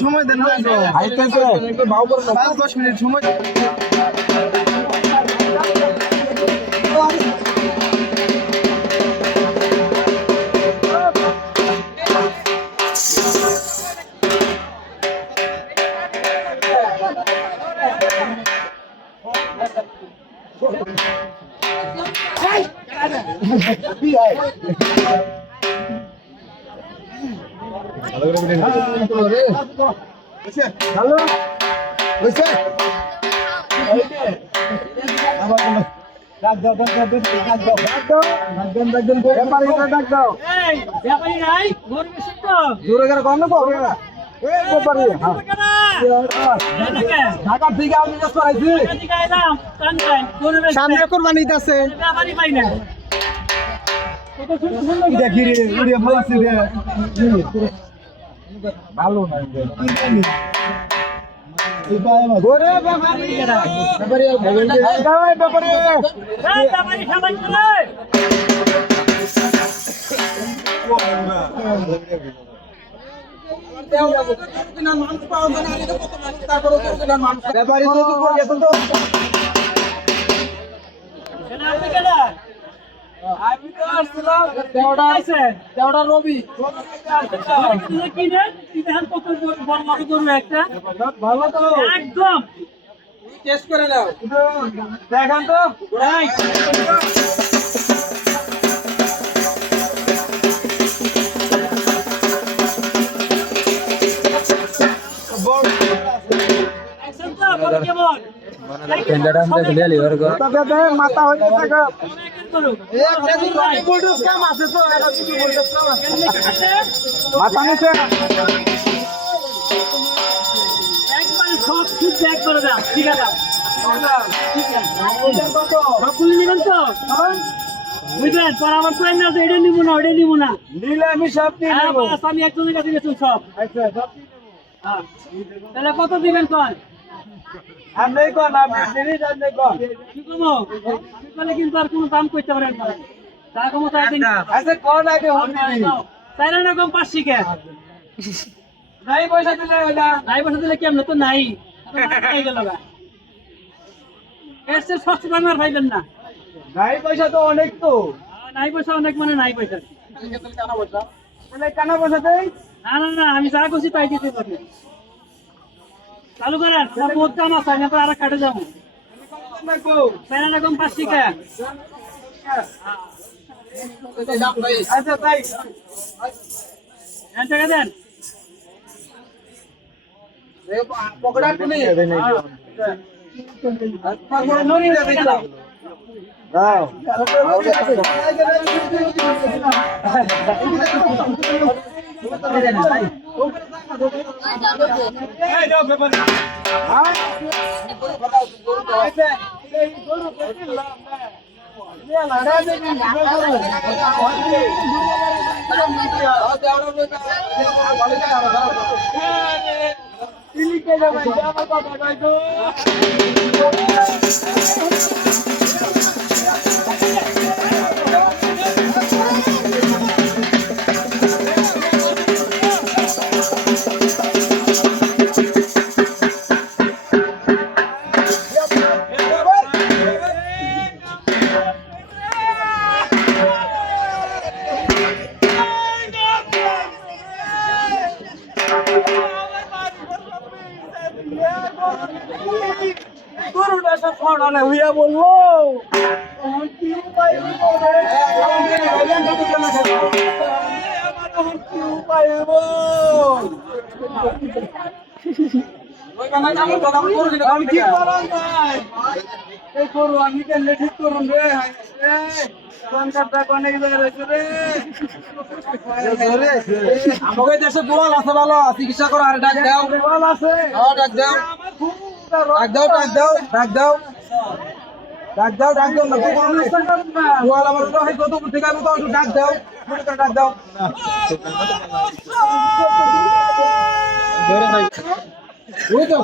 সময় দেন 5-10 মিনিট সময়। হ্যালো হইছে ডাক দাও ডাক দাও এই ব্যাপারী নাই গরু বেশি তো জোরে করে কম না পাবে না এই ব্যাপারে ঢাকা থেকে আমি কাজ করাইছি এদিকে আইলাম কান কান গরু বেশি সামনে কুরবানি আছে ব্যাপারী পাই না কত সুন্দর দেখি রে উড়িয়া ফলাছি রে ভালো না কি জানি ওরে ব্যাপারী ব্যাপারী এই ব্যাপারী সবাই চলে ব্যাপারী তো গেছেন তো কেন আপনি কেন আমি তো আসছিলাম দেওড়া রবি কি রে কি দেখেন কত বড় বড় গরু একটা ভালো তো একদম টেস্ট করে নাও দেখান তো রাইট একদম তো বড় কেমন মাথা হইতে থাকা গরু কাম আছে তো মাথা নিচে একবার সব ঠিক ব্যাক করে দাও ঠিক আছে ঠিক আছে সবগুলো নেবেন তো বুঝলেন পর আমার প্ল্যান না এটা নিব না ওটা নিব না নিলে আমি সব নিয়ে হ্যাঁ, নেবো বাস, আমি একজনের কাছে গেছি সব আচ্ছা সব হ্যাঁ। তাহলে কত দিবেন কন আপনি কোন আপনি জিনিস আপনি কোন কি কমো তাহলে কিন্তু আর কোনো দাম করতে পারেন না যা কমো তাই দিন আচ্ছা কোন আগে হনি তাই না এরকম 500 কে নাই পয়সা দিলে ওটা নাই বসে দিলে কেমন তো নাই হয়ে গেল গা এসে সস্তা দামে আর পাইবেন না নাই পয়সা তো অনেক তো নাই পয়সা অনেক মানে নাই পয়সা মানে কানা পয়সা দেই না না না আমি যা করছি তাই দিতে পারি চালু করেন আমার বহুত কাম আছে আমি আর কাটে যাবো তাই না এরকম 500 কে আচ্ছা তাই টাকা দেন পকড়া তুমি দাও গরুটা সব ফড়ালে হইয়া বলবো ঠিক করুন রে আমাকে দেশে বোয়াল আছে ভালো চিকিৎসা করো আর ডাক দাও বোয়াল আছে ডাক দাও ডাক দাও বোয়াল আমার কত থেকে আমি তো ডাক দাও ডাক দাও ওই তো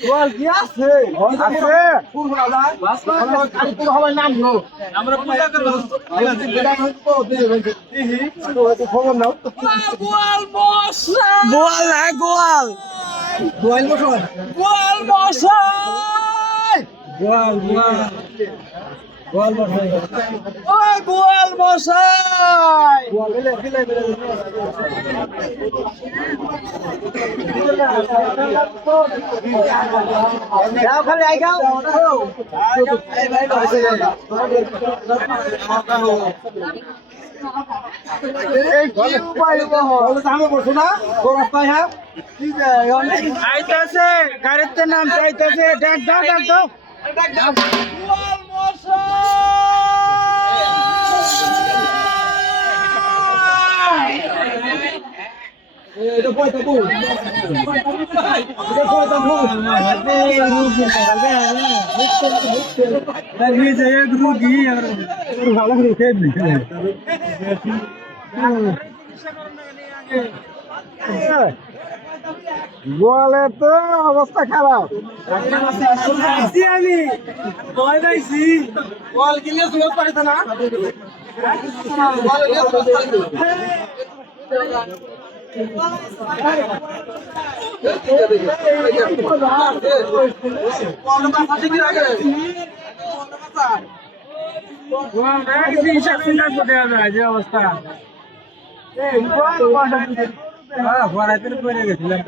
গোয়াল কি আছে আছে পুরো না বাস কাল তো হবে নাম লো আমরা পূজা করব বিদায় হইতো তো দিহি তো খবর নাও গোয়াল মশা গোয়াল না গোয়াল গোয়াল মশা গোয়াল মশা গোয়াল গোয়াল গোয়াল মশাই ও গোয়াল মশাই গোয়াল বিলে যাও খালি আই গাও এই কি উপায় বলো সামনে বসো না তো রাস্তায় হ্যাঁ ঠিক আছে আইতাছে গাড়িতে নাম চাইতাছে ডাক দাও ডাক দাও গোয়াল মশাই এটা পয়সা বল এটা পয়সা বল ये जो एक रोगी और ভালো করে খেয়ে গোয়ালে তো অবস্থা খারাপ আমি ভয় পাইছি গোয়াল কিনে সুযোগ পাইতো না যে অবস্থা পরে গেছিলাম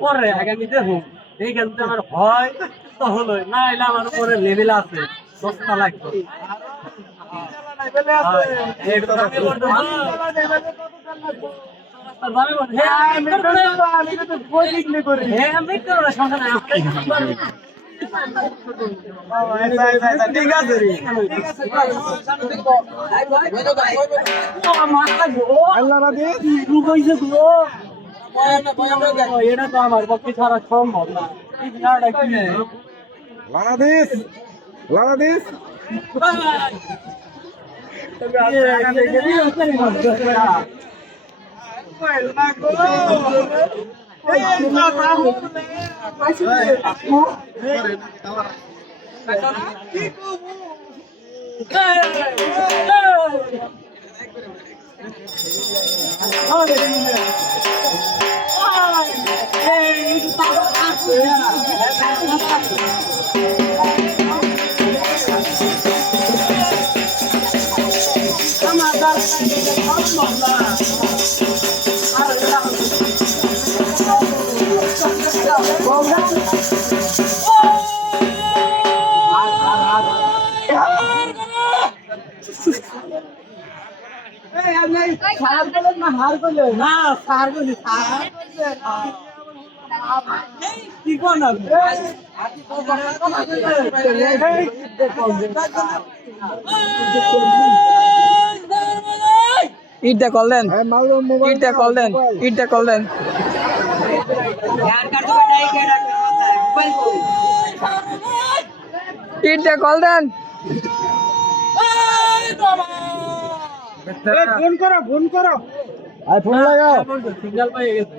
পরে আগামী দেখো এই গেলতে আমার হয় তো হলো না এলে আমার উপরে লেভেল আছে সস্তা লাগবে ঠিক আছে এটা তো আমার পক্ষে ছাড়া সম্ভব না বাংলাদেশ বাংলাদেশ ইটটা কল দেন, ইটটা কল দেন, ইটটা কল দেন। ইটটা কল দেন। ফোন করো ফোন করো ফোন লাগাও সিগন্যাল পেয়ে গেছে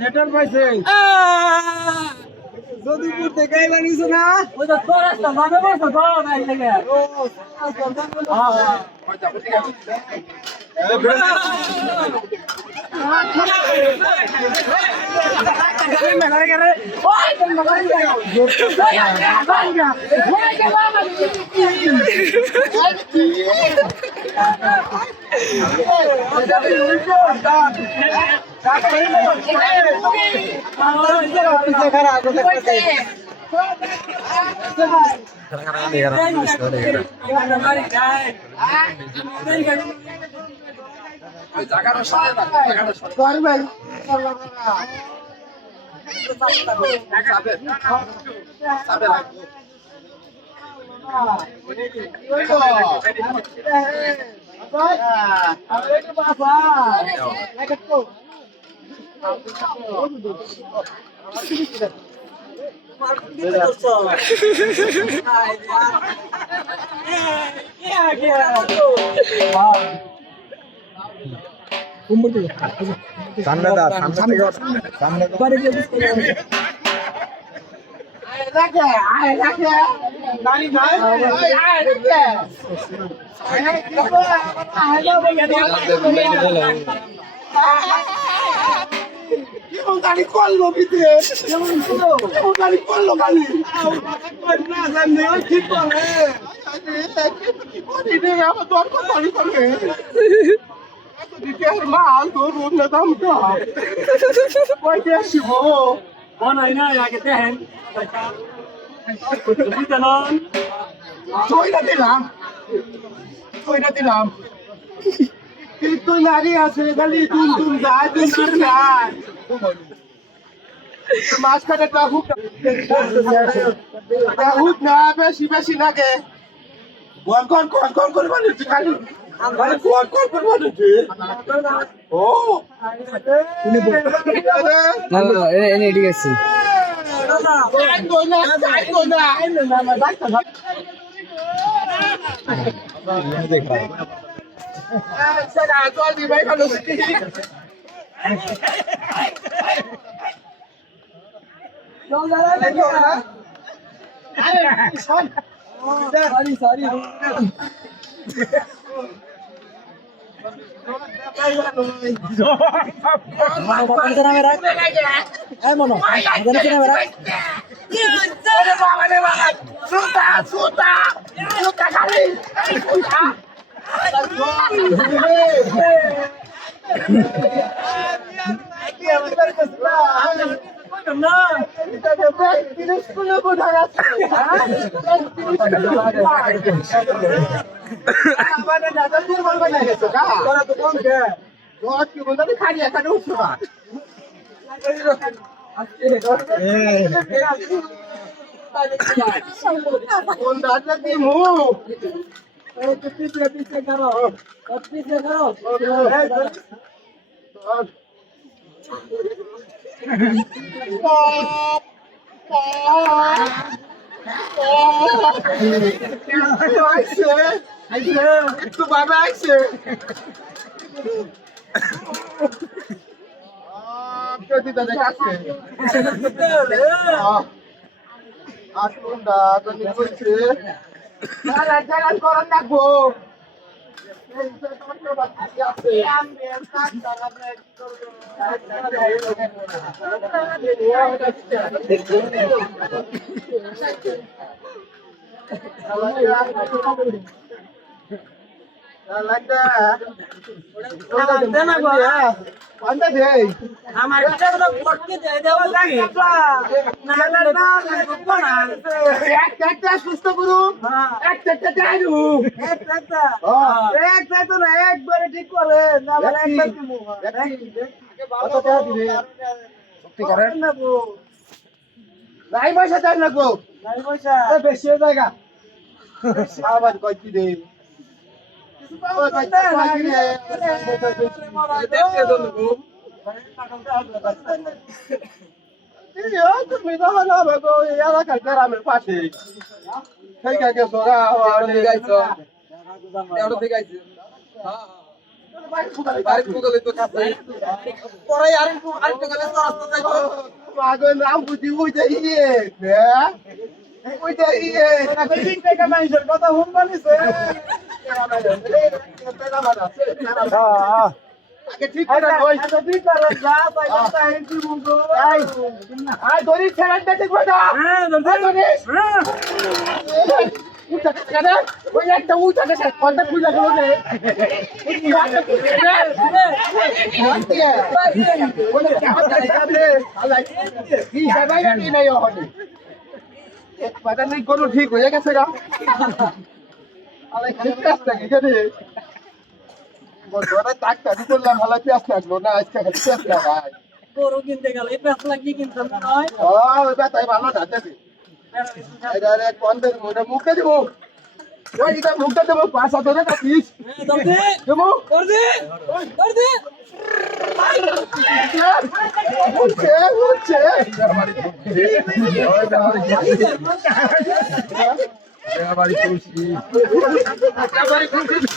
নেটওয়ার্ক পাইছে যদুপুর থেকে আইবা নিছো না ওই তো তোর রাস্তা মানে বসো তো না এই লাগে সামনে দা সামনে সামনে গাড়ি করলো ভিতরে গাড়ি করলো গাড়ি না জানি ঠিক করে কি করি রে আমার তোর কথা করে দিতের মাল তোর রুম না দামটা কইতে আসিব কোন হয় না আগে দেখেন বুঝলেন কইরা দিলাম তুই নারী আছে খালি তুম যায় তুম যায় মাছ কাটে টাহুক না বেশি বেশি লাগে কোন করে মানুষ খালি কোন করে মানুষ ও না না এনে ঠিক আছে একটু বাবা আইছে আসুন দা তুমি বলছে করার লাগবো আমার একটা সুস্থ করু একটা একবারে ঠিক করে না নাই পয়সা চাই লাগবো বেশি জায়গা আবার কয়েকটি রে তুমি তো এলাকার গ্রামের পাশে নাম বুঝি ওইটা ইয়ে ওইটা ইয়ে মানুষের কথা হুম বানিয়েছে ঠিক করে ধরি ছেড়ে ঠিক উঠা গেছে ওই একটা উঠা গেছে কোনটা খুলে গেল রে কি সবাই কি নাই হবে পাতা নেই কোনো ঠিক হয়ে গেছে গা আলাই খালি পেস্ট লাগে রে বড় টাকা দিলাম ভালো পেস্ট লাগলো না আজকে খালি পেস্ট লাগাই গরু কিনতে গেলে এই পেঁচ লাগিয়ে কিনতে মনে হয় ওই তাই ভালো ধাতে আরে কোনদের মোটা মুখে দিব ওই এটা মুখে দেব পাঁচ হাজার টাকা পিস দেব কর দে উঠছে উঠছে বাড়ি খুশি বাড়ি খুশি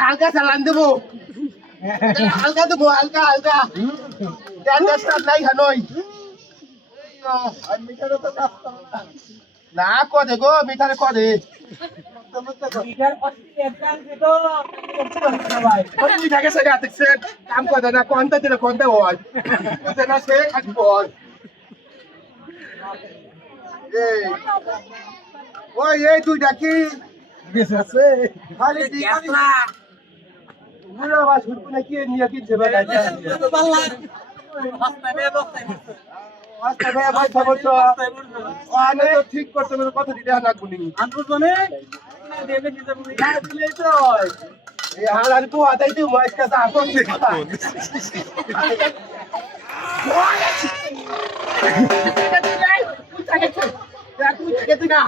হালকা চালান দেবো হালকা দেবো হালকা হালকা নাই হানই না কদে গো মিঠারে কদে কাম করে না কোনটা দিলে কোনটা হয় না সে খালি বল ওই এই তুই ডাকি আছে খালি কি নিয়ে কিনছে ঠিক করতে কথা দিতে রাখবো নি হালার তো আদাই তুই মাছ কাছে আসন না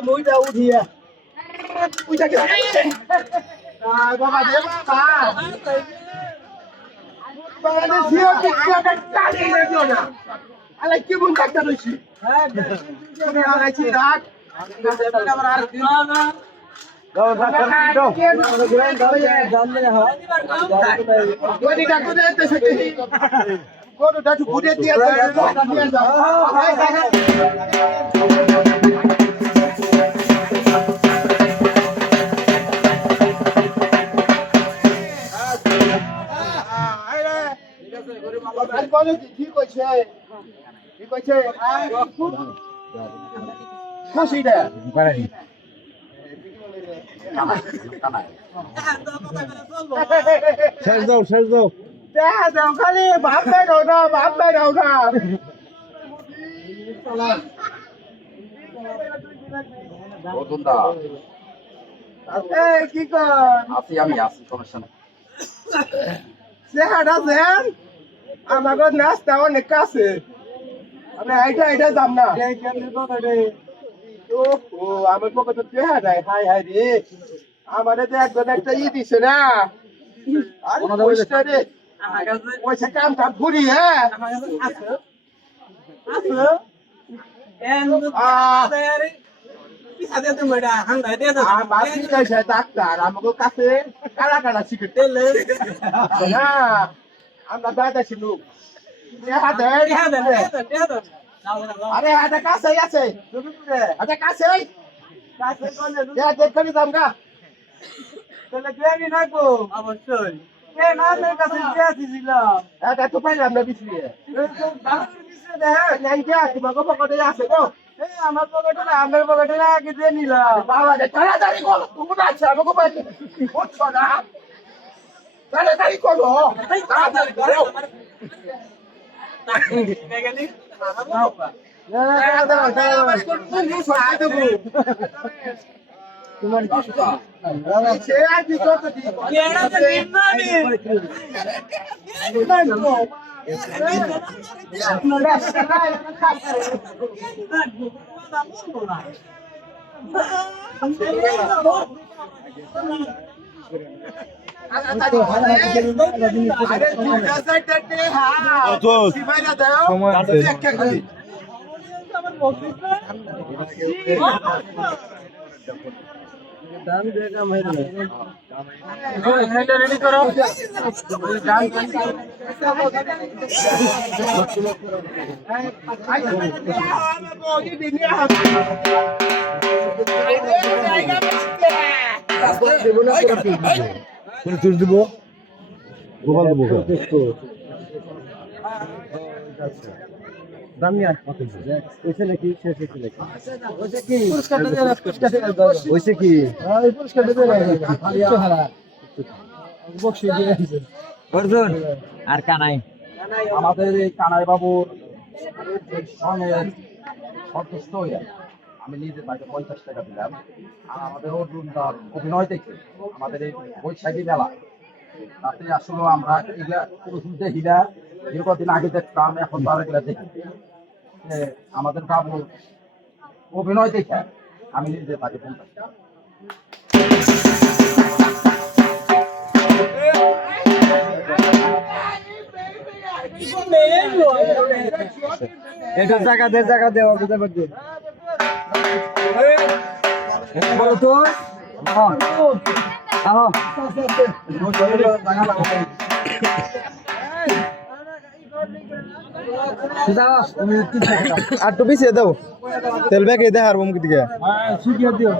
মুইটা উঠিয়া বাবা দে বাবা আলাই কি মন থাকতে রইছি আলাইছি রাখ গরুটা ঘুরে দিয়ে ঠিক আছে ঠিক আছে খুশি রে শেষ দাও দাও খালি বাপ বেড়াও না কি কর আমি আছি সমস্যা নাই চেহারা দেন আমাকে নাস্তা অনেক কাছে আমি এইটা দাম না ও আমার পকেটে চেহারা হাই হাই রে আমাদের তো একজন একটা দিছে না আরে পয়সা রে পয়সা কাম ঘুরি হ্যাঁ ডাক্তার আমাকে কাছে কালা কালা শিখে না আমরা দাদা ছিল আরে হাতে কাছে আছে হাতে কাছে দেখি দাম গা তাহলে দেবি না গো অবশ্যই তো পাইলাম না বিছড়িয়ে তোমাকে পকেটে আছে গো আমার পকেটে না আমার পকেটে না আগে দিয়ে নিলাম বাবা তাড়াতাড়ি করো তুমি আছে আমাকে পাইলে বুঝছো না তাড়াতাড়ি করো তাড়াতাড়ি করো তোমার আর কি কত রেডি করো চুর দিব গোপাল দেবো দাম নিয়ে হয়েছে নাকি শেষ হয়েছে নাকি হয়েছে কি অর্জুন আর কানাই আমাদের এই কানাই বাবুর সঙ্গে সন্তুষ্ট হইয়া আমি নিজে তাকে 50 টাকা দিলাম। আর আমাদের অর্জুন তার অভিনয় দেখে আমাদের এই বৈশাখী মেলা তাতে আসলে আমরা এগুলা পুরুষ দেখি না, দীর্ঘদিন আগে দেখতাম, এখন তো আর এগুলা দেখি। আমাদের বাবুর অভিনয় দেখে আমি নিজে তাকে 50 টাকা। এটা জায়গা দে অবিদা বদু বলো তো আহ আর টু পিছিয়ে দাও তেল ব্যাগ এই দেখার মুখ দিকে হ্যাঁ সুবিয়া দিও